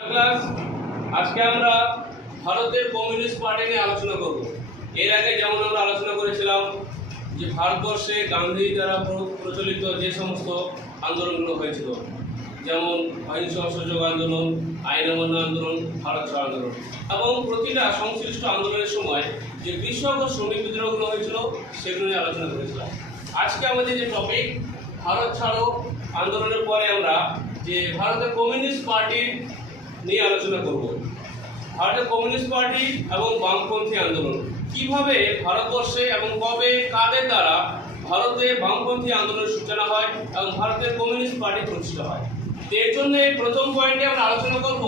Class আজকে আমরা ভারতের কমিউনিস্ট পার্টি নিয়ে আলোচনা করব। এর আগে যেমন আমরা আলোচনা করেছিলাম যে ভারতবর্ষে গান্ধী দ্বারা প্রচলিত যে সমস্ত আন্দোলনগুলো হয়েছিল, যেমন অহিংস অসহযোগ আন্দোলন, আইন অমান্য আন্দোলন, ভারত ছাড়ো আন্দোলন, এবং প্রতিটা সংশ্লিষ্ট আন্দোলনের সময় যে কৃষক ও শ্রমিক বিদ্রোহগুলো হয়েছিল সেগুলো নিয়ে আলোচনা করেছিলাম। আজকে আমাদের যে টপিক ভারত ছাড়ো আন্দোলনের পরে আমরা যে ভারতের কমিউনিস্ট পার্টির নিয়ে আলোচনা করব। ভারতের কমিউনিস্ট পার্টি এবং বামপন্থী আন্দোলন কিভাবে ভারতবর্ষে এবং কবে কাদের দ্বারা ভারতে বামপন্থী আন্দোলনের সূচনা হয় এবং ভারতের কমিউনিস্ট পার্টি প্রতিষ্ঠা হয়। এর জন্য প্রথম পয়েন্টে আমরা আলোচনা করব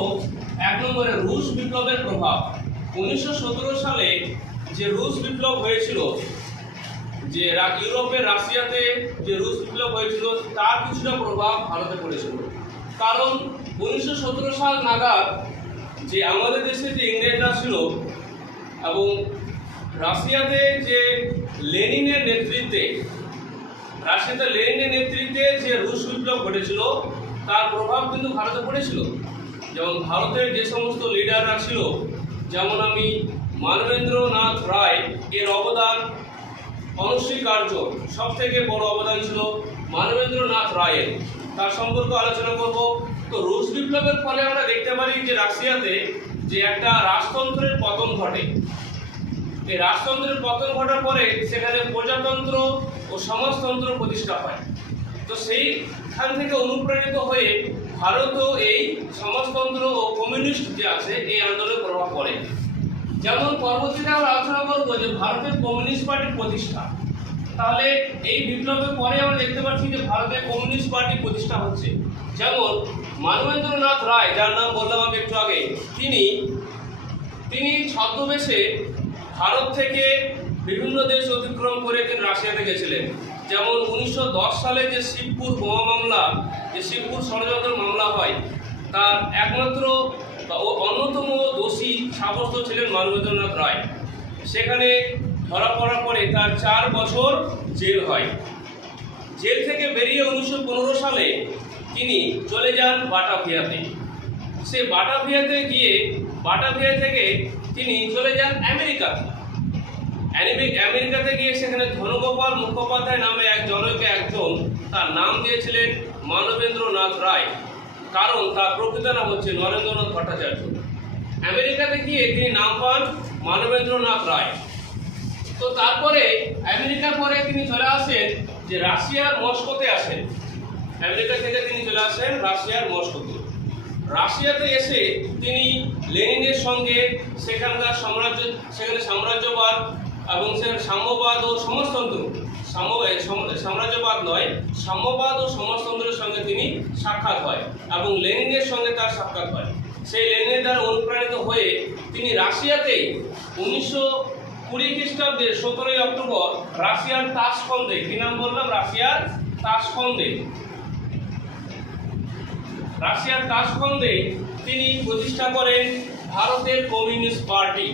1 নম্বরে রুশ বিপ্লবের প্রভাব। 1917 সালে যে রুশ বিপ্লব হয়েছিল, যে ইউরোপের রাশিয়াতে যে রুশ বিপ্লব হয়েছিল তার কিছুটা প্রভাব ভারতে পড়েছিল। কারণ 1917 সাল নাগাদ যে আমাদের দেশে যে ইংরেজরা ছিল এবং রাশিয়াতে যে লেনিনের নেতৃত্বে যে রুশ বিপ্লব ঘটেছিল তার প্রভাব কিন্তু ভারতে পড়েছিল। যেমন ভারতের যে সমস্ত লিডাররা ছিল, যেমন আমি মানবেন্দ্রনাথ রায় এর অবদান অনস্বীকার্য, সব থেকে বড় অবদান ছিল মানবেন্দ্রনাথ রায়ের, তার সম্পর্কে আলোচনা করব। তো রুশ বিপ্লবের ফলে আমরা দেখতে পারি যে রাশিয়াতে যে একটা রাজতন্ত্রের পতন ঘটে। এই রাজতন্ত্রের পতন ঘটার পরে সেখানে প্রজাতন্ত্র ও সমাজতন্ত্র প্রতিষ্ঠা হয়। তো সেইখান থেকে অনুপ্রাণিত হয়ে ভারতও এই সমাজতন্ত্র ও কমিউনিস্ট যে আছে এই আন্দোলনের প্রভাব পড়ে। যেমন পরবর্তীতে আমরা আলোচনা করবো যে ভারতের কমিউনিস্ট পার্টির প্রতিষ্ঠা। তাহলে এই বিপ্লবের পরে আমরা দেখতে পাচ্ছি যে ভারতের কমিউনিস্ট পার্টি প্রতিষ্ঠা হচ্ছে। যেমন মানবেন্দ্রনাথ রায়, যার নাম বললাম আমি একটু আগে, তিনি ছদ্মবেশে ভারত থেকে বিভিন্ন দেশ অতিক্রম করে তিনি রাশিয়াতে গেছিলেন। যেমন 1910 সালে যে শিবপুর বোমা মামলা, যে শিবপুর ষড়যন্ত্র মামলা হয়, তার একমাত্র ও অন্যতম দোষী সাব্যস্ত ছিলেন মানবেন্দ্রনাথ রায়। সেখানে ধরা পড়ার পরে তার 4 বছর জেল হয়। জেল থেকে বেরিয়ে 1915 সালে তিনি চলে যান বাটাভিয়াতে। সে বাটাভিয়াতে থেকে তিনি চলে যান আমেরিকাতে। আমেরিকাতে গিয়ে সেখানে ধনগোপাল মুখোপাধ্যায় নামে একজন তার নাম দিয়েছিলেন মানবেন্দ্রনাথ রায়, কারণ তার প্রকৃত নাম হচ্ছে নরেন্দ্রনাথ ভট্টাচার্য। আমেরিকাতে গিয়ে তিনি নাম পান মানবেন্দ্রনাথ রায়। তো তারপরে আমেরিকার পরে তিনি চলে আসেন যে রাশিয়ার মস্কোতে আসেন। আমেরিকা থেকে তিনি চলে আসেন রাশিয়ার মস্কোতে। রাশিয়াতে এসে তিনি লেনিনের সঙ্গে সেখানে সাম্রাজ্যবাদ এবং সাম্যবাদ ও সমাজতন্ত্র, সাম্রাজ্যবাদ নয়, সাম্যবাদ ও সমাজতন্ত্রের সঙ্গে তিনি সাক্ষাৎ হয় এবং লেনিনের সঙ্গে তার সাক্ষাৎ হয়। সেই লেনিনের দ্বারা অনুপ্রাণিত হয়ে তিনি রাশিয়াতেই 1920 খ্রিস্টাব্দের 17 অক্টোবর রাশিয়ার তাশখন্দে, কি নাম বললাম, রাশিয়ার তাশখন্দে তিনি প্রতিষ্ঠা করেন ভারতের কমিউনিস্ট পার্টি।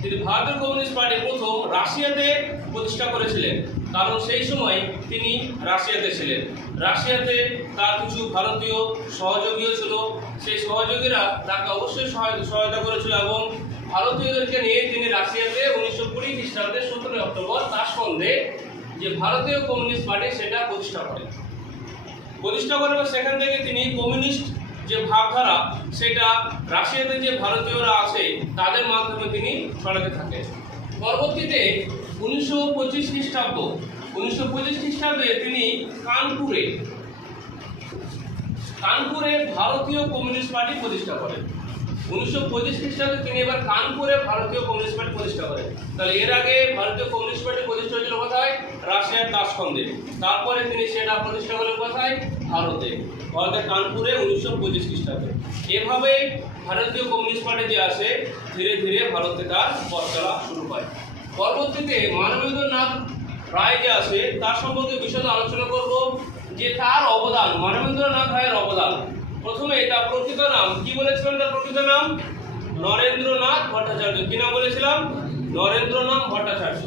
তিনি ভারতের কমিউনিস্ট পার্টি প্রথম রাশিয়াতে প্রতিষ্ঠা করেছিলেন, কারণ সেই সময় তিনি রাশিয়াতে ছিলেন। রাশিয়াতে তার কিছু ভারতীয় সহযোগীও ছিল, সেই সহযোগীরা তাকে অবশ্যই সহায়তা করেছিল এবং ভারতীয়দেরকে নিয়ে তিনি রাশিয়াতে 1920 খ্রিস্টাব্দে 17 অক্টোবর তাশখন্দে যে ভারতীয় কমিউনিস্ট পার্টি সেটা প্রতিষ্ঠা করেন এবং সেখান থেকে তিনি কমিউনিস্ট যে ভাবধারা সেটা রাশিয়াতে যে ভারতীয়রা আছে তাদের মাধ্যমে তিনি ছড়াতে থাকেন। পরবর্তীতে 1925 খ্রিস্টাব্দে তিনি কানপুরে ভারতীয় কমিউনিস্ট পার্টি প্রতিষ্ঠা করেন। 1925 খ্রিস্টাব্দে তিনি এবার কানপুরে ভারতীয় কমিউনিস্ট পার্টি প্রতিষ্ঠা করেন। তাহলে এর আগে ভারতীয় কমিউনিস্ট পার্টি প্রতিষ্ঠা হয়েছিল কোথায়? রাশিয়ার তাশখন্দে। তারপরে তিনি সেটা প্রতিষ্ঠা করেন কোথায়? ভারতের কানপুরে 1925 খ্রিস্টাব্দে। এভাবে ভারতীয় কমিউনিস্ট পার্টি যে আছে ধীরে ধীরে ভারতে তার পথ চলা শুরু হয়। পরবর্তীতে মানবেন্দ্রনাথ রায় যে আছে তার সম্পর্কে বিশদ আলোচনা করব, যে তার অবদান, মানবেন্দ্রনাথ রায়ের অবদান। প্রথমে তার প্রকৃত নাম কি বলেছিলাম? তার প্রকৃত নাম নরেন্দ্রনাথ ভট্টাচার্য। কি নাম বলেছিলাম? নরেন্দ্রনাথ ভট্টাচার্য।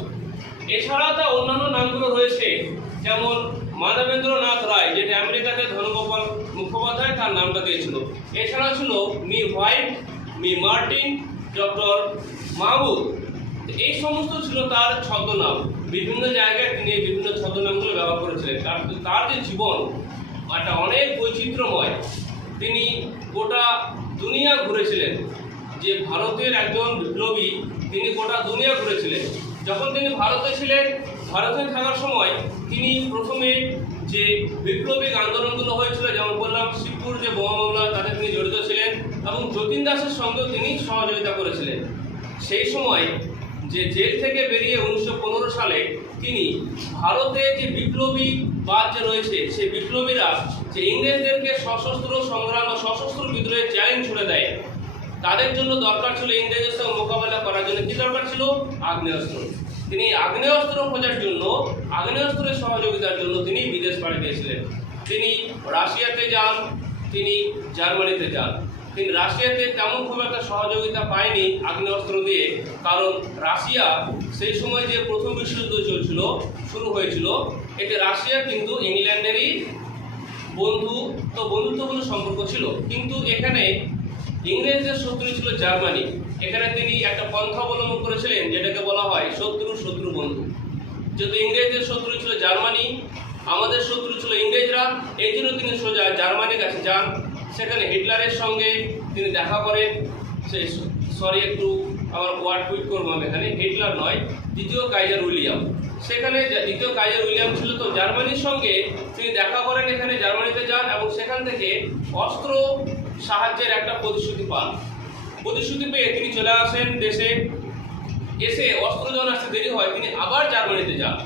এছাড়া তার অন্যান্য নামগুলো রয়েছে, যেমন মানবেন্দ্রনাথ রায়, যেটা আমেরিকাতে ধনগোপাল মুখোপাধ্যায় তার নামটা দিয়েছিল। এছাড়া ছিল me white, me Martin, doctor Mahmud. এই সমস্ত ছিল তার ছদ্মনাম। বিভিন্ন জায়গায় তিনি বিভিন্ন ছদ্মনামগুলো ব্যবহার করেছিলেন। তার যে জীবন একটা অনেক বৈচিত্র্যময়। তিনি গোটা দুনিয়া ঘুরেছিলেন। যে ভারতের একজন বিপ্লবী, তিনি গোটা দুনিয়া ঘুরেছিলেন। যখন তিনি ভারতে ছিলেন, ভারতে থাকার সময় তিনি প্রথমে যে বিপ্লবী আন্দোলনগুলো হয়েছিল, যেমন বললাম শিবপুর যে বোমা মামলা, তাতে তিনি জড়িত ছিলেন এবং যতীন দাসের সঙ্গেও তিনি সহযোগিতা করেছিলেন। সেই সময় যে জেল থেকে বেরিয়ে 1915 সালে তিনি ভারতে যে বিপ্লবী বাদ যে রয়েছে, সেই বিপ্লবীরা যে ইংরেজদেরকে সশস্ত্র সংগ্রাম ও সশস্ত্র বিদ্রোহের চ্যালেঞ্জ ছুড়ে দেয়, তাদের জন্য দরকার ছিল ইংরেজদের সঙ্গে মোকাবেলা করার জন্য কি দরকার ছিল? আগ্নেয়াস্ত্র। তিনি আগ্নেয়াস্ত্র খোঁজার জন্য, আগ্নেয়াস্ত্রের সহযোগিতার জন্য তিনি বিদেশ পাড়ি দিয়েছিলেন। তিনি রাশিয়াতে যান, তিনি জার্মানিতে যান। তিনি রাশিয়াতে তেমন খুব একটা সহযোগিতা পায়নি আগ্নেয়াস্ত্র দিয়ে, কারণ রাশিয়া সেই সময় যে প্রথম বিশ্বযুদ্ধ চলছিল, শুরু হয়েছিল, এতে রাশিয়া কিন্তু ইংল্যান্ডেরই বন্ধুত্বপূর্ণ সম্পর্ক ছিল। কিন্তু এখানে ইংরেজদের শত্রু ছিল জার্মানি। এখানে তিনি একটা পন্থা অবলম্বন করেছিলেন, যেটাকে বলা হয় শত্রু বন্ধু। যেহেতু ইংরেজদের শত্রু ছিল জার্মানি, আমাদের শত্রু ছিল ইংরেজরা, এই জন্য তিনি সোজা জার্মানির কাছে যান। সেখানে হিটলারের সঙ্গে তিনি দেখা করেন। একটু আমার ওয়ার্ড টুইট করবো আমি এখানে, হিটলার নয়, দ্বিতীয় কাইজার উইলিয়াম। সেখানে দ্বিতীয় কাইজার উইলিয়াম ছিল, তো জার্মানির সঙ্গে তিনি দেখা করেন, এখানে জার্মানিতে যান এবং সেখান থেকে অস্ত্র সাহায্যের একটা প্রতিশ্রুতি পান। প্রতিশ্রুতি পেয়ে তিনি চলে আসেন দেশে। এসে অস্ত্র যখন আসতে দেরি হয়, তিনি আবার জার্মানিতে যান।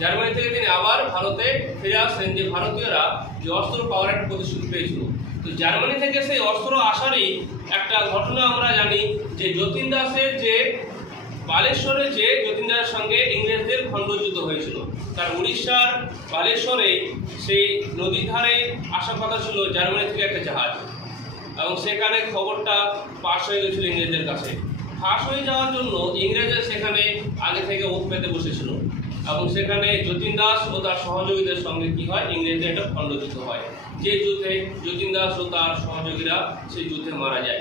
জার্মানি থেকে তিনি আবার ভারতে ফিরে আসেন, যে ভারতীয়রা যে অস্ত্র পাওয়ার একটা প্রতিশ্রুতি পেয়েছিল। তো জার্মানি থেকে সেই অস্ত্র আসারই একটা ঘটনা আমরা জানি, যে যতীন দাসের যে বালেশ্বরে যে যতীন দাসের সঙ্গে ইংরেজদের খণ্ডযুদ্ধ হয়েছিল, তার উড়িষ্যার বালেশ্বরে সেই নদীর ধারে আসার কথা ছিল জার্মানি থেকে একটা জাহাজ, এবং সেখানে খবরটা পাশ হয়ে গেছিল ইংরেজদের কাছে। ফাঁস হয়ে যাওয়ার জন্য ইংরেজরা সেখানে আগে থেকে ওত পেতে বসেছিল, এবং সেখানে যতীন দাস ও তার সহযোগীদের সঙ্গে কি হয়, ইংরেজদের একটা খণ্ডযুদ্ধ হয়। যে যুদ্ধে যতীন দাস ও তার সহযোগীরা সেই যুদ্ধে মারা যায়।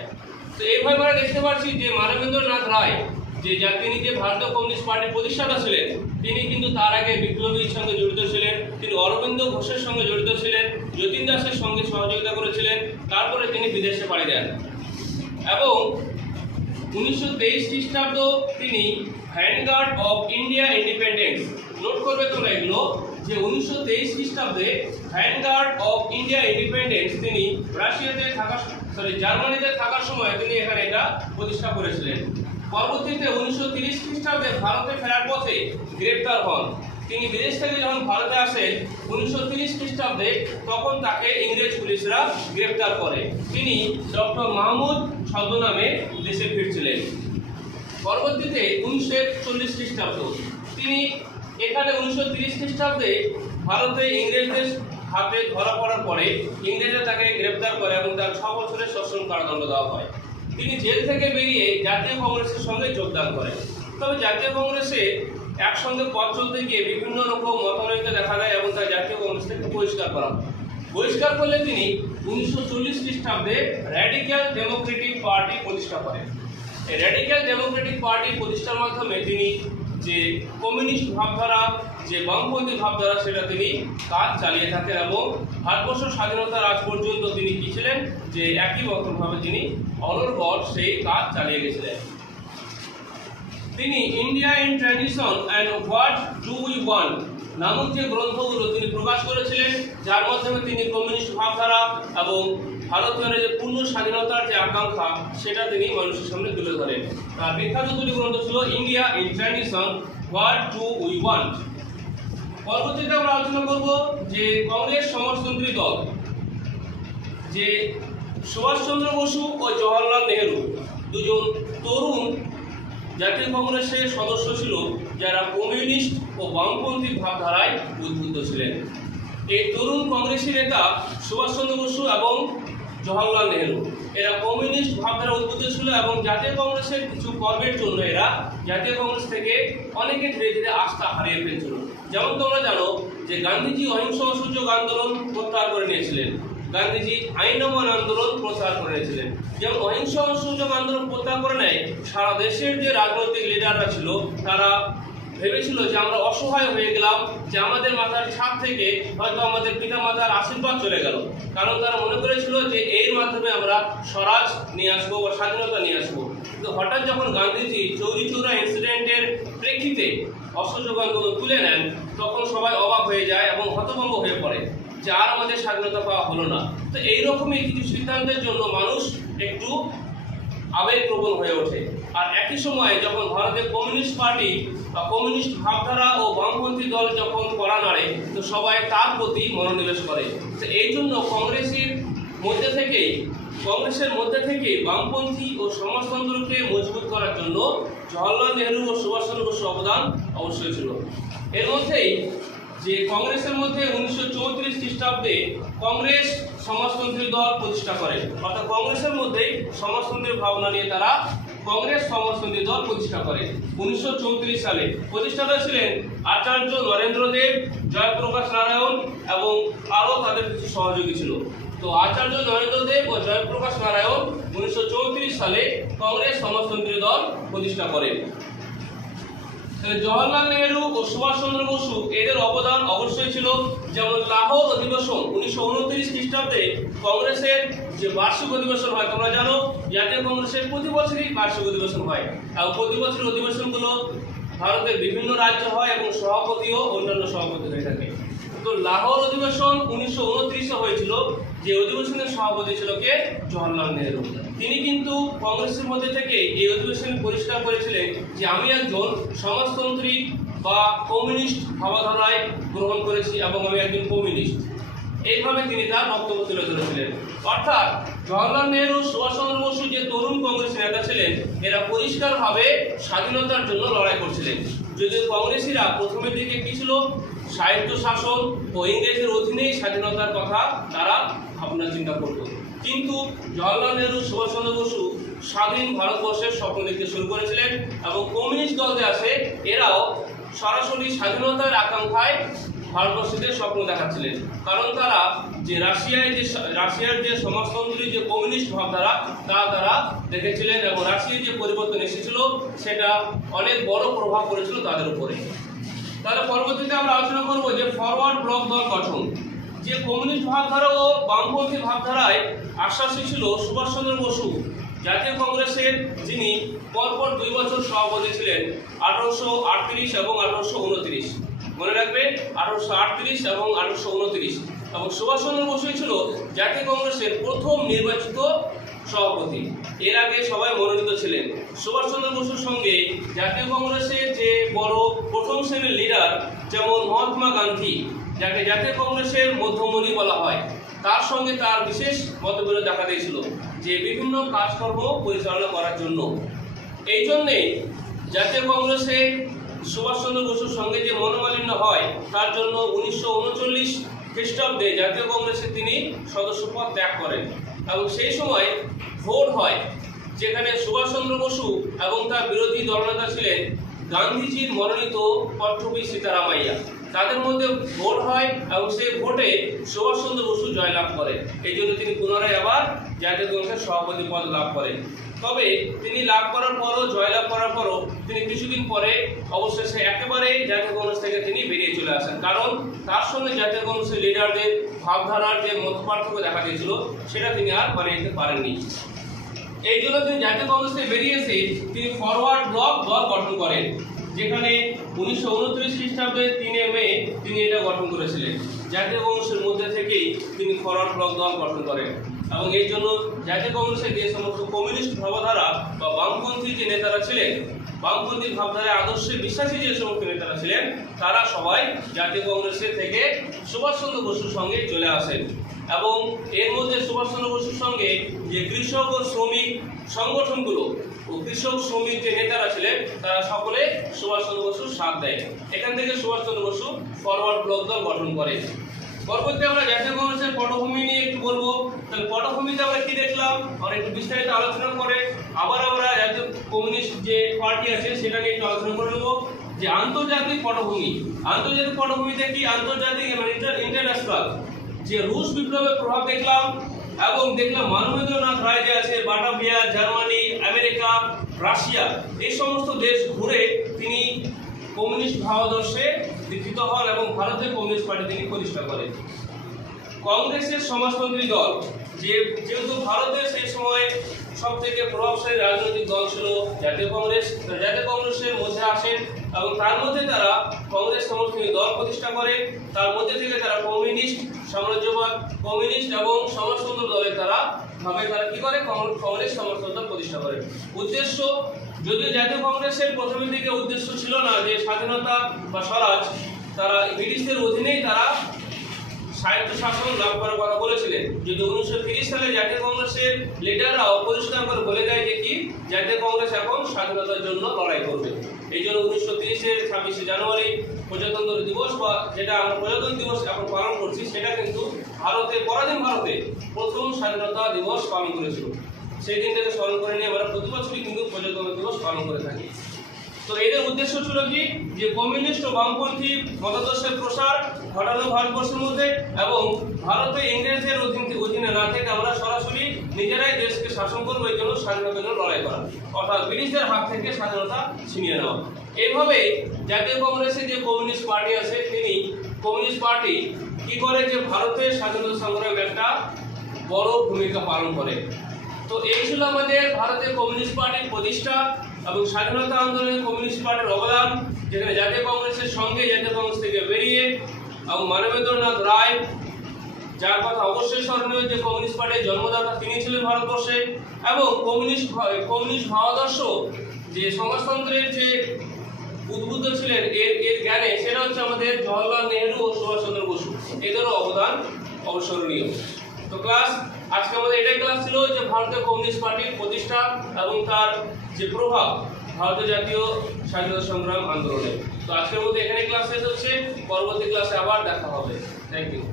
তো এইভাবে আমরা দেখতে পাচ্ছি যে মানবেন্দ্রনাথ রায়, তিনি যে ভারতীয় কমিউনিস্ট পার্টির প্রতিষ্ঠাতা ছিলেন, তিনি কিন্তু তার আগে বিপ্লবীর সঙ্গে জড়িত ছিলেন। তিনি অরবিন্দ ঘোষের সঙ্গে জড়িত ছিলেন, যতীন দাসের সঙ্গে সহযোগিতা করেছিলেন। তারপরে তিনি বিদেশে পাড়ি দেন এবং 1923 খ্রিস্টাব্দ তিনি vanguard of India independence. Note করবে তোমরা এগুলো, যে 1923 খ্রিস্টাব্দে ভ্যানগার্ড অফ ইন্ডিয়া ইন্ডিপেন্ডেন্স তিনি জার্মানিতে থাকার সময় তিনি এখানে এটা প্রতিষ্ঠা করেছিলেন। পরবর্তীতে 1930 খ্রিস্টাব্দে ভারতে ফেরার পথে গ্রেপ্তার হন। তিনি বিদেশ থেকে যখন ভারতে আসেন 1930 খ্রিস্টাব্দে, তখন তাকে ইংরেজ পুলিশরা গ্রেপ্তার করে। তিনি ডক্টর মাহমুদ ছদ্মনামে দেশে ফিরছিলেন। পরবর্তীতে 1940 খ্রিস্টাব্দ তিনি এখানে 1930 খ্রিস্টাব্দে ভারতে ইংরেজদের হাতে ধরা পড়ার পরে ইংরেজরা তাকে গ্রেপ্তার করে এবং তার 6 বছরের সশ্রম কারাদণ্ড দেওয়া হয়। তিনি জেল থেকে বেরিয়ে জাতীয় কংগ্রেসের সঙ্গে যোগদান করেন। তবে জাতীয় কংগ্রেসে একসঙ্গে পথ চলতে গিয়ে বিভিন্ন রকম মতানৈক্য দেখা দেয় এবং তার জাতীয় কংগ্রেস থেকে বহিষ্কার করা হয়। বহিষ্কার করলে তিনি 1940 খ্রিস্টাব্দে র্যাডিক্যাল ডেমোক্রেটিক পার্টি প্রতিষ্ঠা করেন। এই র্যাডিক্যাল ডেমোক্রেটিক পার্টি প্রতিষ্ঠার মাধ্যমে তিনি যে কমিউনিস্ট ভাবধারা, যে বামপন্থী ভাবধারা, সেটা তিনি কাজ চালিয়ে থাকেন এবং ভারতবর্ষ স্বাধীনতার আজ পর্যন্ত তিনি কি ছিলেন, যে একই রকমভাবে তিনি অনর্গল সেই কাজ চালিয়ে গেছিলেন। তিনি India in transition and what do we want নামক যে গ্রন্থগুলো তিনি প্রকাশ করেছিলেন, যার মাধ্যমে তিনি কমিউনিস্ট ভাবধারা এবং ভারতীয় যে পূর্ণ স্বাধীনতার যে আকাঙ্ক্ষা, সেটা তিনি মানুষের সামনে তুলে ধরেন। তার বিখ্যাত দুটি গ্রন্থ ছিল India in transition, what do we want. পরবর্তীতে আমরা আলোচনা করব যে কংগ্রেস সমাজতন্ত্রী দল, যে সুভাষচন্দ্র বসু ও জওহরলাল নেহেরু দুজন তরুণ জাতীয় কংগ্রেসের সদস্য ছিল, যারা কমিউনিস্ট ও বামপন্থী ভাবধারায় উদ্বুদ্ধ ছিলেন। এই তরুণ কংগ্রেসী নেতা সুভাষচন্দ্র বসু এবং জওহরলাল নেহেরু এরা কমিউনিস্ট ভাবধারা উদ্বুদ্ধ ছিল এবং জাতীয় কংগ্রেসের কিছু কর্মের জন্য এরা জাতীয় কংগ্রেস থেকে অনেকে ধীরে ধীরে আস্থা হারিয়ে ফেলছিল। যেমন তোমরা জানো যে গান্ধীজি অহিংস অসহযোগ আন্দোলন প্রত্যাহার করে নিয়েছিলেন, গান্ধীজি আইন অমান্য আন্দোলন প্রত্যাহার করে নিয়েছিলেন। যেমন অহিংস অসহযোগ আন্দোলন প্রত্যাহার করে নেয়, সারা দেশের যে রাজনৈতিক লিডাররা ছিল তারা ভেবেছিল যে আমরা অসহায় হয়ে গেলাম, যে আমাদের মাথার ছাদ থেকে হয়তো আমাদের পিতা মাতার আশীর্বাদ চলে গেল, কারণ তারা মনে করেছিল যে এর মাধ্যমে আমরা স্বরাজ নিয়ে আসবো বা স্বাধীনতা নিয়ে আসবো। কিন্তু হঠাৎ যখন গান্ধীজি চৌরি চৌরা ইনসিডেন্টের প্রেক্ষিতে অসহযোগ আন্দোলন তুলে নেন, তখন সবাই অবাক হয়ে যায় এবং হতভম্ব হয়ে পড়ে যে আর আমাদের স্বাধীনতা পাওয়া হলো না। তো এইরকমই কিছু সিদ্ধান্তের জন্য মানুষ একটু আবেগপ্রবণ হয়ে ওঠে। আর একই সময়ে যখন ভারতের কমিউনিস্ট পার্টি বা কমিউনিস্ট ভাবধারা ও বামপন্থী দল যখন কড়া নাড়ে, তো সবাই তার প্রতি মনোনিবেশ করে। তো এই জন্য কংগ্রেসের মধ্যে থেকে বামপন্থী ও সমাজতন্ত্রকে মজবুত করার জন্য জওহরলাল নেহরু ও সুভাষ চন্দ্র বসুর অবদান অবশ্যই ছিল। এর মধ্যেই যে কংগ্রেসের মধ্যে 1934 খ্রিস্টাব্দে কংগ্রেস সমাজতন্ত্রী দল প্রতিষ্ঠা করে, অর্থাৎ কংগ্রেসের মধ্যেই সমাজতন্ত্রের ভাবনা নিয়ে তারা কংগ্রেস সমাজতন্ত্রী দল প্রতিষ্ঠা করে 1934 সালে। প্রতিষ্ঠাতা ছিলেন আচার্য নরেন্দ্র দেব, জয়প্রকাশ নারায়ণ এবং আরও তাদের কিছু সহযোগী ছিল। তো আচার্য নরেন্দ্র দেব ও জয়প্রকাশ নারায়ণ 1934 সালে কংগ্রেস সমাজতন্ত্রী দল প্রতিষ্ঠা করেন। জওহরলাল নেহরু ও সুভাষ চন্দ্র বসু এদের অবদান অবশ্যই ছিল। যেমন লাহোর অধিবেশন 1929 খ্রিস্টাব্দে কংগ্রেসের যে বার্ষিক অধিবেশন হয়, তোমরা জানো জাতীয় কংগ্রেসের প্রতি বছরই বার্ষিক অধিবেশন হয়, এবং প্রতি বছর অধিবেশনগুলো ভারতের বিভিন্ন রাজ্য হয় এবং সভাপতি ও অন্যান্য সভাপতি হয়ে থাকে। তো লাহোর অধিবেশন 1929 হয়েছিল, যে অধিবেশনের সভাপতি ছিল কে? জওহরলাল নেহরু। তিনি কিন্তু কংগ্রেসের মধ্যে থেকে এই অধিবেশনে পরিষ্কার করেছিলেন যে আমি একজন সমাজতন্ত্রী বা কমিউনিস্ট ভাবধারায় গ্রহণ করেছি এবং আমি একজন কমিউনিস্ট। এইভাবে তিনি তার বক্তব্য তুলে ধরেছিলেন। অর্থাৎ জওহরলাল নেহরু, সুভাষ চন্দ্র বসু যে তরুণ কংগ্রেস নেতা ছিলেন, এরা পরিষ্কারভাবে স্বাধীনতার জন্য লড়াই করছিলেন। যদিও কংগ্রেসীরা প্রথমের দিকে কি ছিল, সাহিত্য শাসন ও ইংরেজের অধীনেই স্বাধীনতার কথা তারা ভাবনা চিন্তা করত, কিন্তু জওহরলাল নেহরু, সুভাষ চন্দ্র বসু স্বাধীন ভারতবর্ষের স্বপ্ন দেখতে শুরু করেছিলেন এবং কমিউনিস্ট দল যে আছে এরাও সরাসরি স্বাধীনতার আকাঙ্ক্ষায় ভারতবর্ষীদের স্বপ্ন দেখাচ্ছিলেন। কারণ তারা যে রাশিয়ার যে সমাজতন্ত্রী যে কমিউনিস্ট ভাবধারা তা তারা দেখেছিলেন এবং রাশিয়ার যে পরিবর্তন এসেছিল সেটা অনেক বড় প্রভাব পড়েছিল তাদের উপরে। তাহলে পরবর্তীতে আমরা আলোচনা করব যে ফরওয়ার্ড ব্লক দল গঠন। যে কমিউনিস্ট ভাবধারা ও বামপন্থী ভাবধারায় আশ্বাসী ছিল সুভাষ চন্দ্র বসু, জাতীয় কংগ্রেসের যিনি পরপর 2 বছর সভাপতি ছিলেন 1838 এবং 1829। মনে রাখবে 1838 এবং 1829। এবং সুভাষ চন্দ্র বসুই ছিল জাতীয় কংগ্রেসের প্রথম নির্বাচিত সভাপতি। এর আগে সবাই মনোনীত ছিলেন। সুভাষ চন্দ্র বসুর সঙ্গে জাতীয় কংগ্রেসের যে বড় প্রথম শ্রেণীর লিডার, যেমন মহাত্মা গান্ধী, যাকে জাতীয় কংগ্রেসের মধ্যমণি বলা হয়, তার সঙ্গে তার বিশেষ মতবিরোধ দেখা দিয়েছিল যে বিভিন্ন কাজকর্ম পরিচালনা করার জন্য। এই জন্যেই জাতীয় কংগ্রেসে সুভাষ চন্দ্র বসুর সঙ্গে যে মনোমালিন্য হয়, তার জন্য 1939 খ্রিস্টাব্দে জাতীয় কংগ্রেসে তিনি সদস্যপদ ত্যাগ করেন এবং সেই সময় ভোট হয়, যেখানে সুভাষ চন্দ্র বসু এবং তার বিরোধী দলনেতা ছিলেন গান্ধীজির মনোনীত পট্টভি সীতারামাইয়া। তাদের মধ্যে ভোট হয় এবং সেই ভোটে সুভাষ চন্দ্র বসু জয়লাভ করেন। এই জন্য তিনি পুনরায় আবার জাতীয় কংগ্রেসের সভাপতি পদ লাভ করেন। তবে তিনি লাভ করার পরও, জয়লাভ করার পরও তিনি কিছুদিন পরে অবশেষে একেবারেই জাতীয় কংগ্রেস থেকে তিনি বেরিয়ে চলে আসেন, কারণ তার সঙ্গে জাতীয় কংগ্রেসের লিডারদের ভাবধারার যে মতপার্থক্য দেখা দিয়েছিল সেটা তিনি আর মানিয়ে নিতে পারেননি। এই জন্য তিনি জাতীয় কংগ্রেস থেকে বেরিয়ে এসে তিনি ফরওয়ার্ড ব্লক দল গঠন করেন, যেখানে 1929 খ্রিস্টাব্দে 3 মে তিনি এটা গঠন করেছিলেন। জাতীয় কংগ্রেসের মধ্যে থেকেই তিনি ফরওয়ার্ড ব্লক দল গঠন করেন এবং এই জন্য জাতীয় কংগ্রেসের যে সমস্ত কমিউনিস্ট ভাবধারা বা বামপন্থী যে নেতারা ছিলেন, বামপন্থী ভাবধারায় আদর্শে বিশ্বাসী যে সমস্ত নেতারা ছিলেন, তারা সবাই জাতীয় কংগ্রেসের থেকে সুভাষ চন্দ্র বসুর সঙ্গে চলে আসেন। এবং এর মধ্যে সুভাষ চন্দ্র বসুর সঙ্গে যে কৃষক ও শ্রমিক সংগঠনগুলো ও কৃষক শ্রমিক যে নেতারা ছিলেন, তারা সকলে সুভাষ চন্দ্র বসুর সাথ দেয়। এখান থেকে সুভাষ চন্দ্র বসু ফরওয়ার্ড ব্লক দল গঠন করে। পরবর্তী আমরা জাতীয় কংগ্রেসের পটভূমি নিয়ে একটু বলবো। তাহলে পটভূমিতে আমরা কি দেখলাম, আমরা একটু বিস্তারিত আলোচনা করে আবার আমরা জাতীয় কমিউনিস্ট যে পার্টি আছে সেটা নিয়ে একটু আলোচনা করে নেবো। যে আন্তর্জাতিক পটভূমিতে কি আন্তর্জাতিক ইন্টারন্যাশনাল যে রুশ বিপ্লবের প্রভাব দেখলাম, এবং দেখলাম মানবেন্দ্রনাথ রায় যে আছে বাটাভিয়া, জার্মানি, আমেরিকা, রাশিয়া এই সমস্ত দেশ ঘুরে তিনি কমিউনিস্ট ভাবাদর্শে দীক্ষিত হন এবং ভারতের কমিউনিস্ট পার্টি তিনি প্রতিষ্ঠা করেন। কংগ্রেসের সমাজতন্ত্রী দল, যেহেতু ভারতের সেই সময় সব থেকে প্রভাবশালী রাজনৈতিক দল ছিল জাতীয় কংগ্রেস, জাতীয় কংগ্রেসের মধ্যে আসেন এবং তার মধ্যে তারা কংগ্রেস সমর্থনী দল প্রতিষ্ঠা করে। তার মধ্যে থেকে তারা কমিউনিস্ট, সাম্রাজ্যবাদ, কমিউনিস্ট এবং সমাজতন্ত্র দলে তারা কি করে কংগ্রেস সমাজতন্ত্র দল প্রতিষ্ঠা করে। উদ্দেশ্য, যদিও জাতীয় কংগ্রেসের প্রথমের দিকে উদ্দেশ্য ছিল না যে স্বাধীনতা বা স্বরাজ, তারা ব্রিটিশদের অধীনেই তারা সাহিত্য শাসন লাভ করার কথা বলেছিলেন। যদি 1930 সালে জাতীয় কংগ্রেসের লিডাররাও পরিষ্কার করে বলে দেয় যে কি জাতীয় কংগ্রেস এখন স্বাধীনতার জন্য লড়াই করবে। এই জন্য 1930-এর 26শে জানুয়ারি প্রজাতন্ত্র দিবস, বা যেটা আমরা প্রজাতন্ত্র দিবস এখন পালন করছি, সেটা কিন্তু পরাধীন ভারতে প্রথম স্বাধীনতা দিবস পালন করেছিল। সেই দিনটাকে স্মরণ করে নিয়ে আমরা প্রতি বছরই কিন্তু প্রজাতন্ত্র দিবস পালন করে থাকি। তো এদের উদ্দেশ্য ছিল কি, যে কমিউনিস্ট ও বামপন্থী মতাদর্শের প্রসার ঘটানো ভারতবর্ষের মধ্যে, এবং ভারতে ইংরেজদের অধীনে না থেকে আমরা সরাসরি নিজেরাই দেশকে শাসন করবো, এই জন্য স্বাধীনতার জন্য লড়াই করা, অর্থাৎ ব্রিটিশদের হাত থেকে স্বাধীনতা ছিনিয়ে নেওয়া। এইভাবে জাতীয় কংগ্রেসের যে কমিউনিস্ট পার্টি আছে, তিনি কমিউনিস্ট পার্টি কি করে যে ভারতের স্বাধীনতা সংগ্রামে একটা বড় ভূমিকা পালন করে। তো এই ছিল আমাদের ভারতের কমিউনিস্ট পার্টির প্রতিষ্ঠা এবং স্বাধীনতা আন্দোলনে কমিউনিস্ট পার্টির অবদান, যেখানে জাতীয় কংগ্রেসের সঙ্গে জাতীয় কংগ্রেস থেকে বেরিয়ে এবং মানবেন্দ্রনাথ রায়, যার কথা অবশ্যই স্মরণীয়, যে কমিউনিস্ট পার্টির জন্মদাতা তিনি ছিলেন ভারতবর্ষে, এবং কমিউনিস্ট ভাবাদর্শ যে সমাজতন্ত্রের যে উদ্বুদ্ধ ছিলেন এর জ্ঞানে, সেটা হচ্ছে আমাদের জওহরলাল নেহেরু ও সুভাষচন্দ্র বসু, এদেরও অবদান অবস্মরণীয়। তো আজকে আমাদের এটাই ক্লাস ছিল যে ভারতের কমিউনিস্ট পার্টির প্রতিষ্ঠা এবং তার যে প্রভাব ভারতের জাতীয় স্বাধীনতা সংগ্রাম আন্দোলনে। তো আজকের মধ্যে এখানে ক্লাস শেষ হচ্ছে, পরবর্তী ক্লাসে আবার দেখা হবে। Thank you.